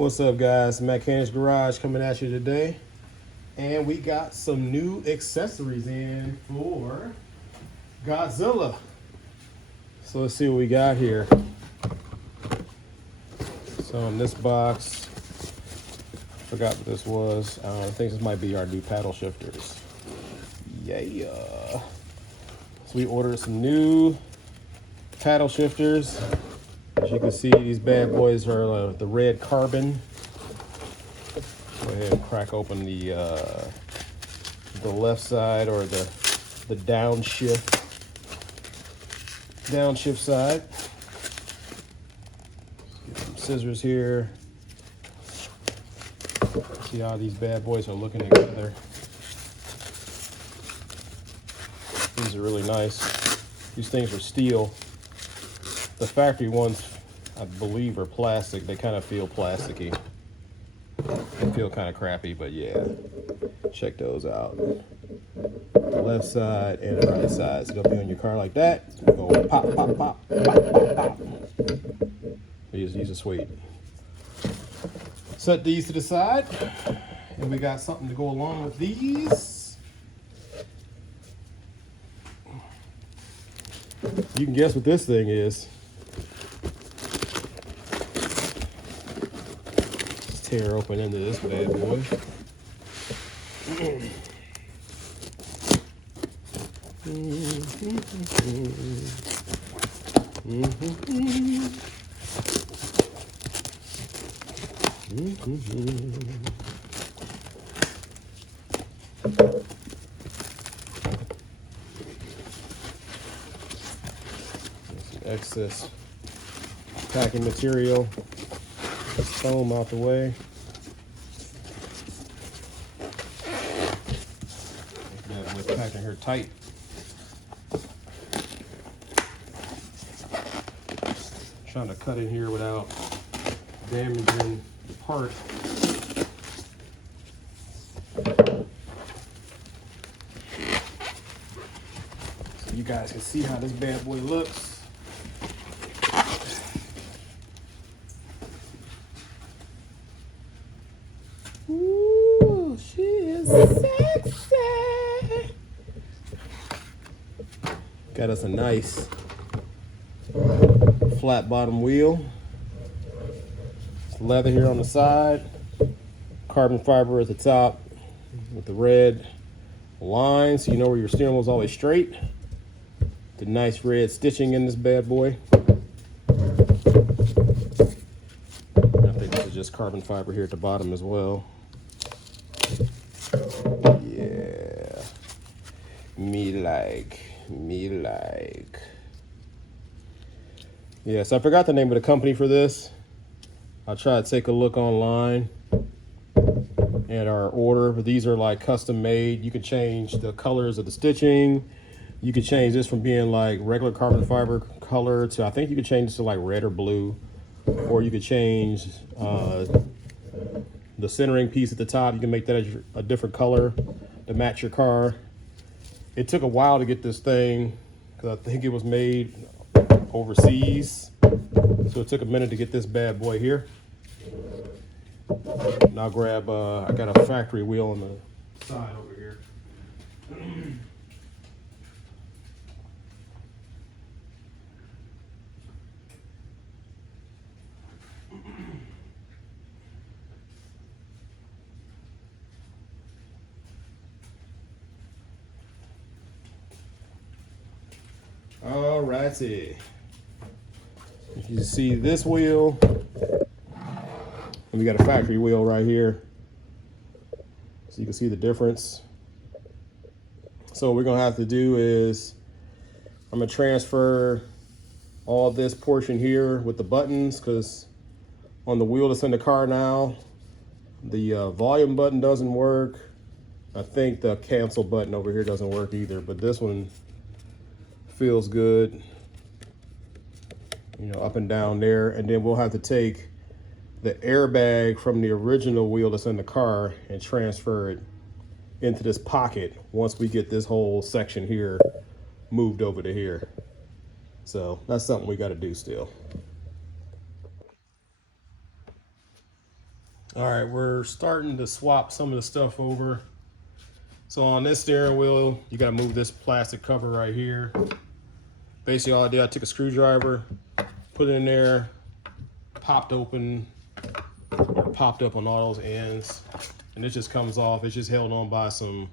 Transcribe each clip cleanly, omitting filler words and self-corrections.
What's up, guys? Mechanics Garage coming at you today, and we got some new accessories in for Godzilla. So let's see what we got here. So in this box, forgot what this was. I think this might be our new paddle shifters. Yeah. So we ordered some new paddle shifters. As you can see, these bad boys are the red carbon. Go ahead and crack open the left side, or the downshift side. Let's get some scissors here. See how these bad boys are looking together. These are really nice. These things are steel. The factory ones, I believe, are plastic. They kind of feel plasticky. They feel kind of crappy, but yeah, check those out. The left side and the right side. So they'll be on your car like that. Go pop, pop, pop, pop, pop, pop. These are sweet. Set these to the side, and we got something to go along with these. You can guess what this thing is. Let's tear open into this bad boy. Some excess packing material. This foam out the way. Yeah, we're packing her tight. Trying to cut in here without damaging the part. So you guys can see how this bad boy looks. Ooh, she is sexy. Got us a nice flat bottom wheel. It's leather here on the side, carbon fiber at the top with the red line, so you know where your steering wheel is always straight. The nice red stitching in this bad boy. I think this is just carbon fiber here at the bottom as well. Yeah, me like. Yeah, so I forgot the name of the company for this. I'll try to take a look online at our order, but these are like custom made. You can change the colors of the stitching. You can change this from being like regular carbon fiber color to, I think you can change this to like red or blue, or you could change the centering piece at the top. You can make that a different color to match your car. It took a while to get this thing because I think it was made overseas, so it took a minute to get this bad boy here. And I'll grab I got a factory wheel on the side over here. All righty. If you see this wheel, and we got a factory wheel right here, so you can see the difference. So what we're gonna have to do is I'm gonna transfer all this portion here with the buttons, because on the wheel that's in the car now, the volume button doesn't work. I think the cancel button over here doesn't work either, but this one feels good, you know, up and down there. And then we'll have to take the airbag from the original wheel that's in the car and transfer it into this pocket once we get this whole section here moved over to here. So that's something we got to do still. All right, we're starting to swap some of the stuff over. So on this steering wheel, you gotta move this plastic cover right here. Basically all I did, I took a screwdriver, put it in there, popped open, or popped up on all those ends, and it just comes off. It's just held on by some,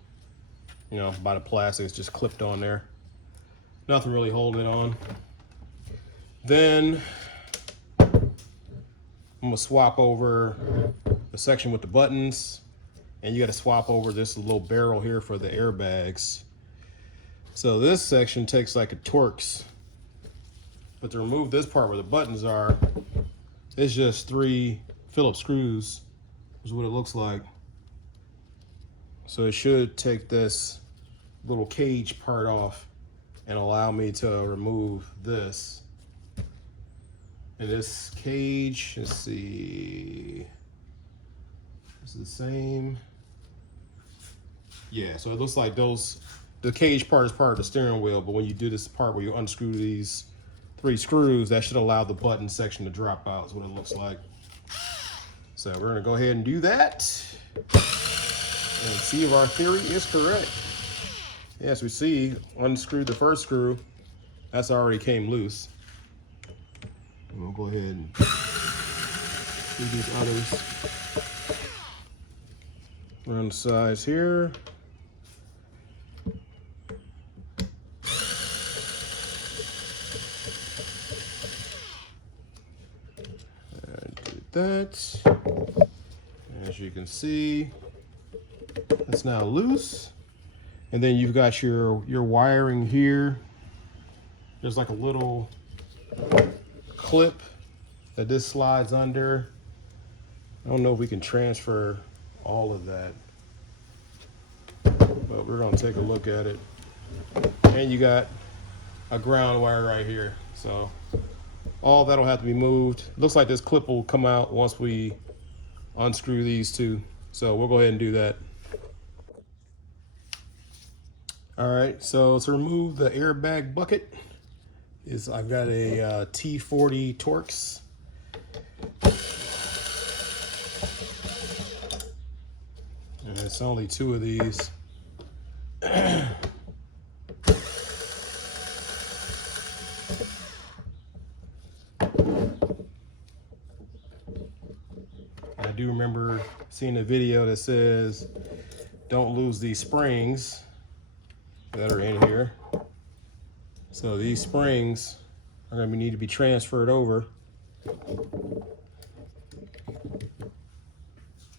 you know, by the plastic. It's just clipped on there. Nothing really holding it on. Then I'm gonna swap over the section with the buttons, and you gotta swap over this little barrel here for the airbags. So this section takes like a Torx, but to remove this part where the buttons are, it's just 3 Phillips screws, is what it looks like. So it should take this little cage part off and allow me to remove this. And this cage, let's see, it's the same. Yeah, so it looks like the cage part is part of the steering wheel, but when you do this part where you unscrew these 3 screws, that should allow the button section to drop out, is what it looks like. So we're gonna go ahead and do that and see if our theory is correct. Yes, we see, unscrewed the first screw, that's already came loose. And we'll go ahead and do these others around the sides here. That, as you can see, it's now loose. And then you've got your wiring here. There's like a little clip that this slides under. I don't know if we can transfer all of that, but we're gonna take a look at it. And you got a ground wire right here. So all that'll have to be moved. Looks like this clip will come out once we unscrew these 2. So we'll go ahead and do that. All right, so to remove the airbag bucket, I've got a T40 Torx. And it's only 2 of these. I do remember seeing a video that says, don't lose these springs that are in here. So these springs are going to need to be transferred over.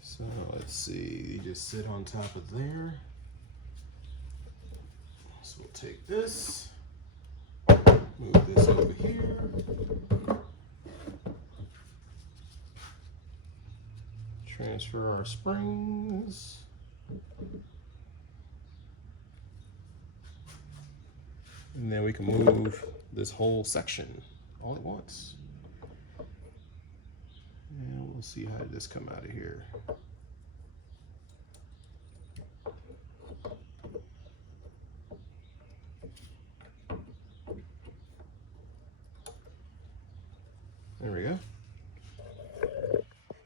So let's see, you just sit on top of there. So we'll take this, move this over here. Transfer our springs. And then we can move this whole section all at once. And we'll see how this come out of here. There we go.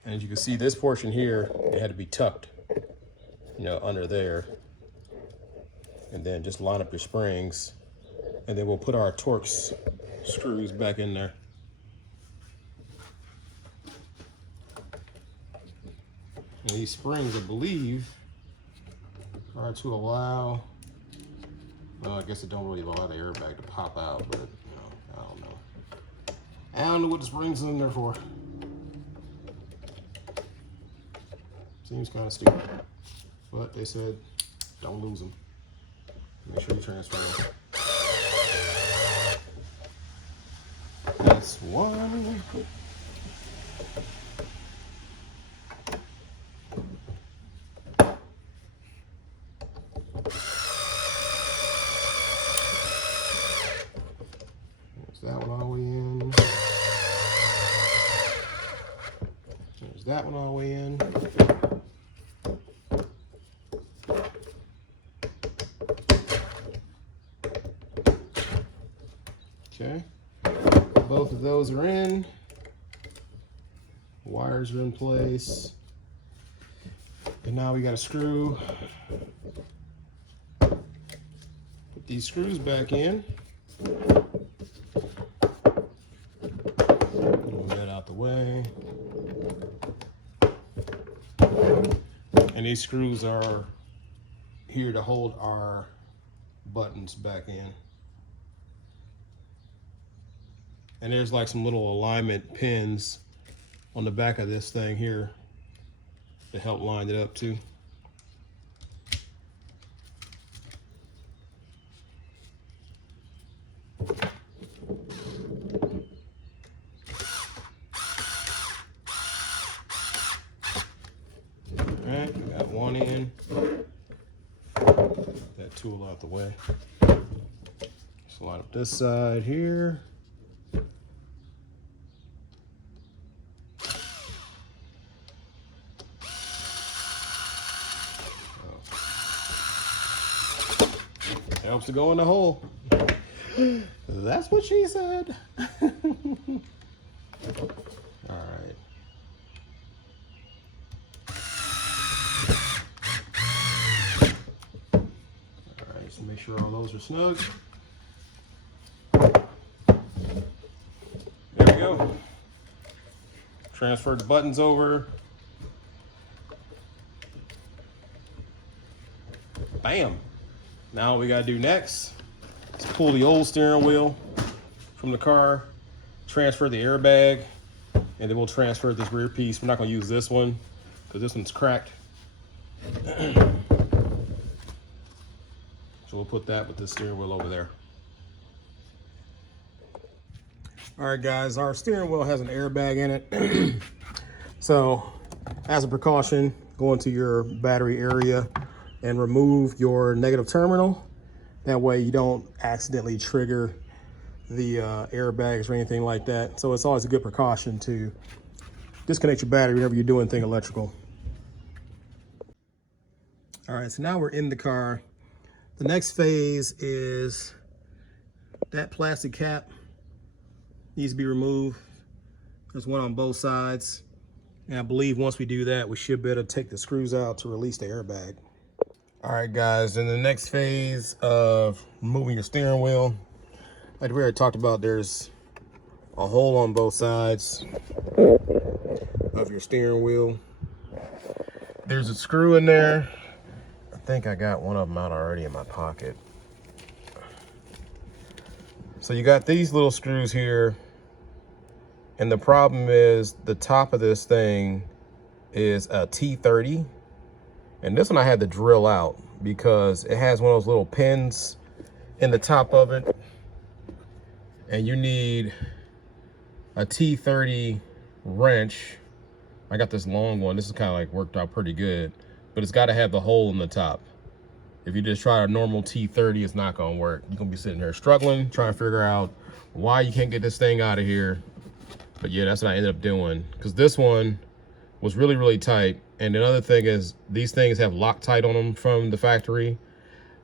And as you can see, this portion here, it had to be tucked, you know, under there. And then just line up your springs. And then we'll put our Torx screws back in there. And these springs, I believe, are to allow, well, I guess it don't really allow the airbag to pop out, but, you know, I don't know. I don't know what the springs are in there for. Seems kind of stupid, but they said don't lose them. Make sure you transfer them. That's one. There's that one all the way in. There's that one all the way in. Okay, both of those are in. Wires are in place. And now we got to screw, put these screws back in. Move that out the way. And these screws are here to hold our buttons back in. And there's like some little alignment pins on the back of this thing here to help line it up too. Alright, we got one in. That tool out the way. Slide up this side here. Helps to go in the hole. That's what she said. All right. All right, so make sure all those are snug. There we go. Transfer the buttons over. Bam. Now what we gotta do next is pull the old steering wheel from the car, transfer the airbag, and then we'll transfer this rear piece. We're not gonna use this one because this one's cracked. So we'll put that with the steering wheel over there. All right, guys, our steering wheel has an airbag in it. So as a precaution, go into your battery area and remove your negative terminal. That way you don't accidentally trigger the airbags or anything like that. So it's always a good precaution to disconnect your battery whenever you're doing anything electrical. All right, so now we're in the car. The next phase is that plastic cap needs to be removed. There's one on both sides. And I believe once we do that, we should be able to take the screws out to release the airbag. All right, guys, in the next phase of removing your steering wheel, like we already talked about, there's a hole on both sides of your steering wheel. There's a screw in there. I think I got one of them out already in my pocket. So you got these little screws here, and the problem is the top of this thing is a T30. And this one I had to drill out because it has one of those little pins in the top of it. And you need a T30 wrench. I got this long one. This is kind of like worked out pretty good, but it's got to have the hole in the top. If you just try a normal T30, it's not going to work. You're going to be sitting there struggling, trying to figure out why you can't get this thing out of here. But yeah, that's what I ended up doing, because this one was really, really tight. And another thing is these things have Loctite on them from the factory.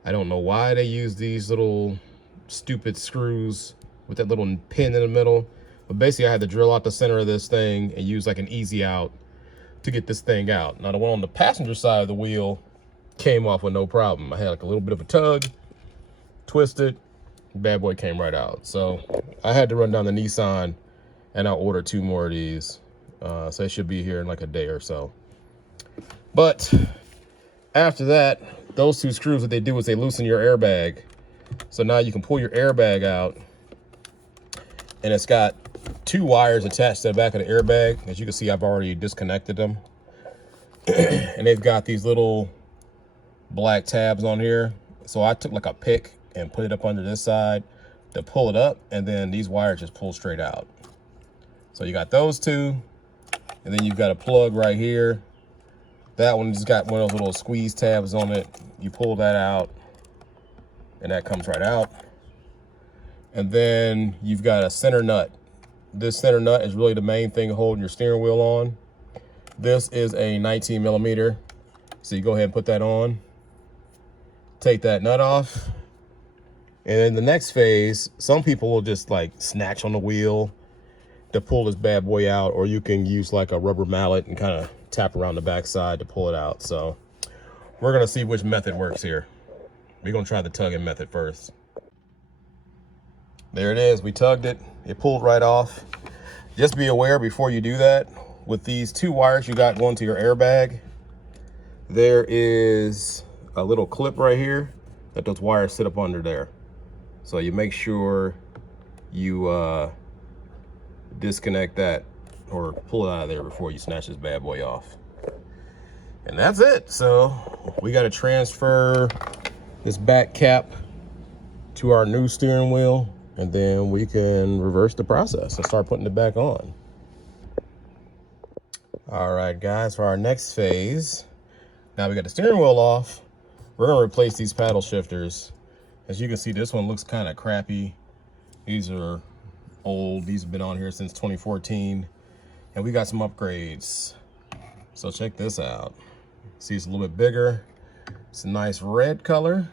I don't know why they use these little stupid screws with that little pin in the middle. But basically I had to drill out the center of this thing and use like an easy out to get this thing out. Now the one on the passenger side of the wheel came off with no problem. I had like a little bit of a tug, twisted, bad boy came right out. So I had to run down to Nissan and I'll order 2 more of these. So they should be here in like a day or so. But after that, those 2 screws, what they do is they loosen your airbag. So now you can pull your airbag out, and it's got 2 wires attached to the back of the airbag. As you can see, I've already disconnected them. And they've got these little black tabs on here. So I took like a pick and put it up under this side to pull it up, and then these wires just pull straight out. So you got those 2, and then you've got a plug right here. That one just got one of those little squeeze tabs on it. You pull that out, and that comes right out. And then you've got a center nut. This center nut is really the main thing holding your steering wheel on. This is a 19 millimeter. So you go ahead and put that on. Take that nut off. And in the next phase, some people will just like snatch on the wheel to pull this bad boy out, or you can use like a rubber mallet and kind of tap around the back side to pull it out. So we're gonna see which method works here. We're gonna try the tugging method first. There it is, we tugged it. It pulled right off. Just be aware before you do that, with these 2 wires you got going to your airbag, there is a little clip right here that those wires sit up under there. So you make sure you disconnect that or pull it out of there before you snatch this bad boy off. And that's it. So we got to transfer this back cap to our new steering wheel, and then we can reverse the process and start putting it back on. All right, guys, for our next phase, now we got the steering wheel off, we're gonna replace these paddle shifters. As you can see, this one looks kind of crappy. These are old, these have been on here since 2014, and we got some upgrades. So check this out. See, it's a little bit bigger. It's a nice red color.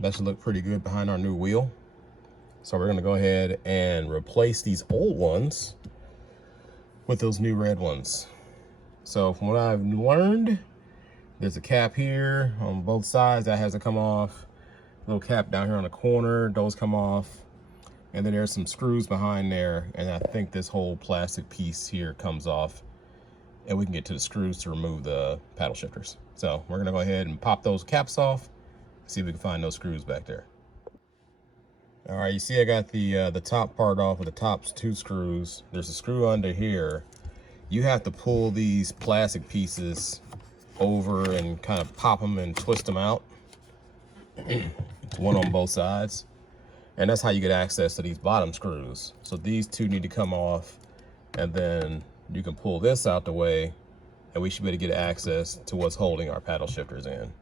That should look pretty good behind our new wheel. So we're gonna go ahead and replace these old ones with those new red ones. So from what I've learned, there's a cap here on both sides that has to come off. Little cap down here on the corner, those come off. And then there's some screws behind there, and I think this whole plastic piece here comes off, and we can get to the screws to remove the paddle shifters. So we're gonna go ahead and pop those caps off, see if we can find those screws back there. All right, you see I got the top part off with the top 2 screws. There's a screw under here. You have to pull these plastic pieces over and kind of pop them and twist them out. It's one on both sides. And that's how you get access to these bottom screws. So these 2 need to come off, and then you can pull this out the way, and we should be able to get access to what's holding our paddle shifters in.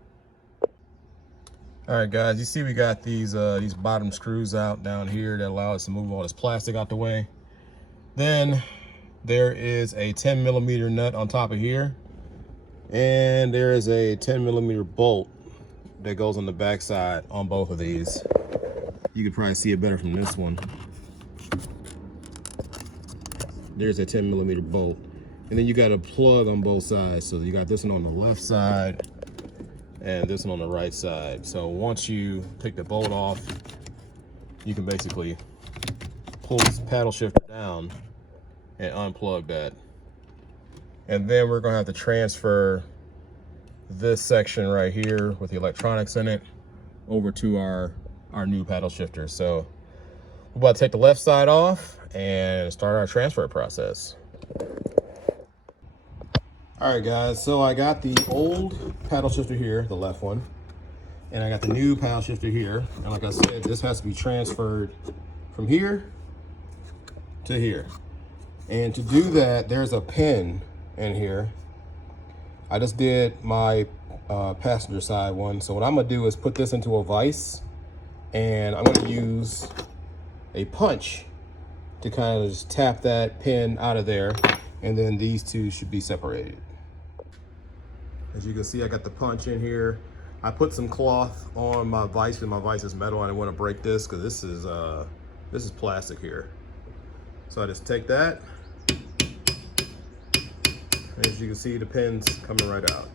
All right, guys, you see we got these bottom screws out down here that allow us to move all this plastic out the way. Then there is a 10mm nut on top of here, and there is a 10mm bolt that goes on the back side on both of these. You can probably see it better from this one. There's a 10mm bolt. And then you got a plug on both sides. So you got this one on the left side and this one on the right side. So once you take the bolt off, you can basically pull this paddle shifter down and unplug that. And then we're gonna have to transfer this section right here with the electronics in it over to our new paddle shifter. So we're about to take the left side off and start our transfer process. All right, guys, so I got the old paddle shifter here, the left one, and I got the new paddle shifter here. And like I said, this has to be transferred from here to here. And to do that, there's a pin in here. I just did my passenger side one. So what I'm gonna do is put this into a vise, and I'm gonna use a punch to kind of just tap that pin out of there, and then these 2 should be separated. As you can see, I got the punch in here. I put some cloth on my vise because my vise is metal. I didn't want to break this because this is plastic here. So I just take that. As you can see, the pin's coming right out.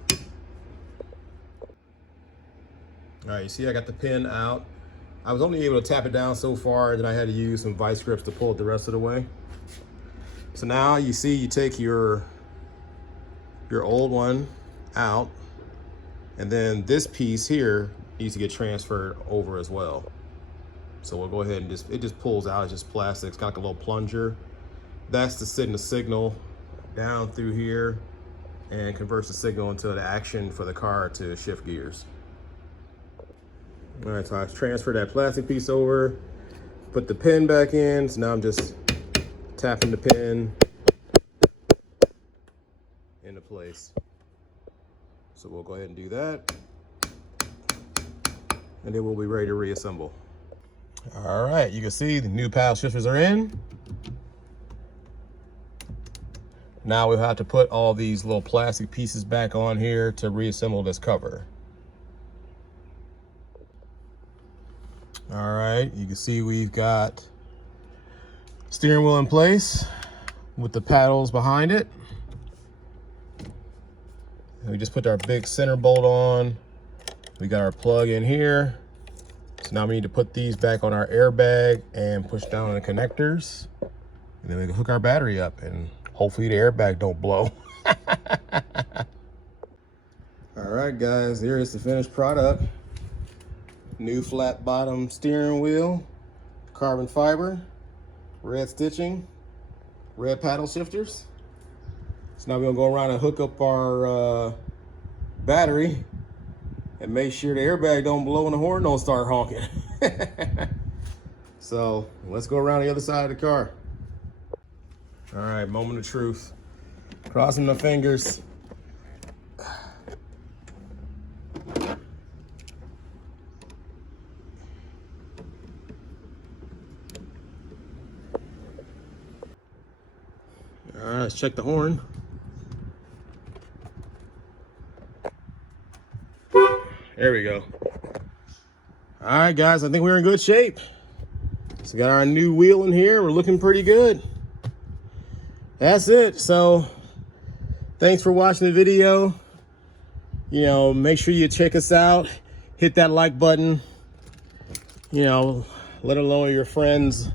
All right, you see I got the pin out. I was only able to tap it down so far, then I had to use some vice grips to pull it the rest of the way. So now you see you take your old one out, and then this piece here needs to get transferred over as well. So we'll go ahead and it just pulls out. It's just plastic. It's kind of like a little plunger. That's to send the signal down through here and converts the signal into the action for the car to shift gears. All right, so I transferred that plastic piece over, put the pin back in. So now I'm just tapping the pin into place. So we'll go ahead and do that, and then we'll be ready to reassemble. All right, you can see the new paddle shifters are in. Now we'll have to put all these little plastic pieces back on here to reassemble this cover. All right, you can see we've got steering wheel in place with the paddles behind it. And we just put our big center bolt on. We got our plug in here. So now we need to put these back on our airbag and push down on the connectors. And then we can hook our battery up and hopefully the airbag don't blow. All right, guys, here is the finished product. New flat bottom steering wheel, carbon fiber, red stitching, red paddle shifters. So now we're gonna go around and hook up our battery and make sure the airbag don't blow and the horn don't start honking. So let's go around the other side of the car. All right, moment of truth. Crossing my fingers. All right, let's check the horn. There we go. All right, guys, I think we're in good shape. So we got our new wheel in here. We're looking pretty good. That's it. So thanks for watching the video. You know, make sure you check us out. Hit that like button. You know, let them know your friends.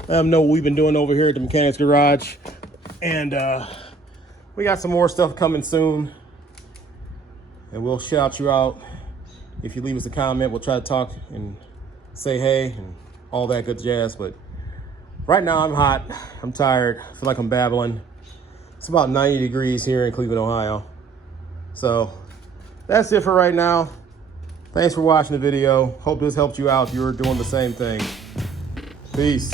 Let them know what we've been doing over here at the Mechanics Garage. And we got some more stuff coming soon. And we'll shout you out. If you leave us a comment, we'll try to talk and say hey and all that good jazz. But right now I'm hot, I'm tired, I feel like I'm babbling. It's about 90 degrees here in Cleveland, Ohio. So that's it for right now. Thanks for watching the video. Hope this helped you out if you were doing the same thing. Peace.